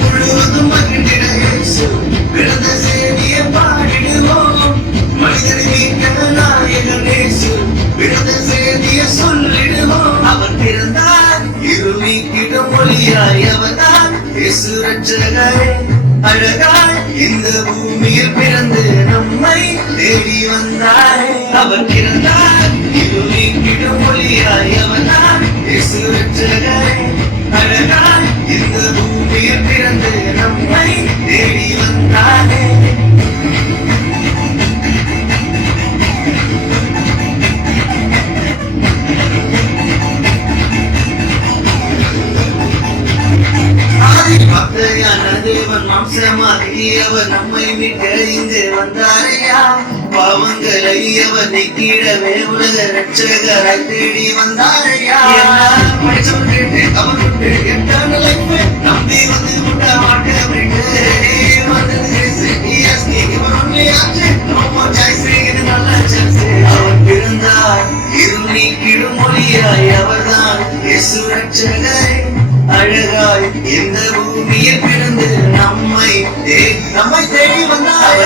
முழுவதும் மகிழ்ந்திட இயேசு பிறந்த செய்தியை பாடிடுவோம். மனிதனை மீட்க நாயகன் இயேசு பிறந்த செய்தியை சொல்லிடுவோம். அவர் பிறந்தார் இருள் நீக்கிடும் ஒளியாய், அவர்தான் இயேசு ரட்சகரே. அழகாய் இந்த பூமியில் பிறந்து நம்மை தேடி வந்தாரே. அவர் பிறந்தார் இருள் நீக்கிடும் ஒளியாய், அவர்தான் இயேசு ரட்சகரே. அழகாய் இந்த பூமியில் பிறந்து நம்மை தேடி வந்தாரே. பக்தையான தேவன் மாம்சமாகி அவர் நம்மை மீட்க இங்கு வந்தாரையா. பாவங்களை அவர் நீக்கிடவே உலக ரட்சகராய் தேடி வந்தாரையா. படிச்சவன் கேட்டு அவர் விட்டு எட்டான லைஃப் நம்பி வந்து விட்ட மாட்ட விட்டு அவர் பிறந்தார் இருள் நீக்கிடும் மொழியாய், அவர்தான் இயேசு ரட்சகரே. அழகாய் இந்த பூமியில் பிறந்து நம்மை தேடி வந்தார்.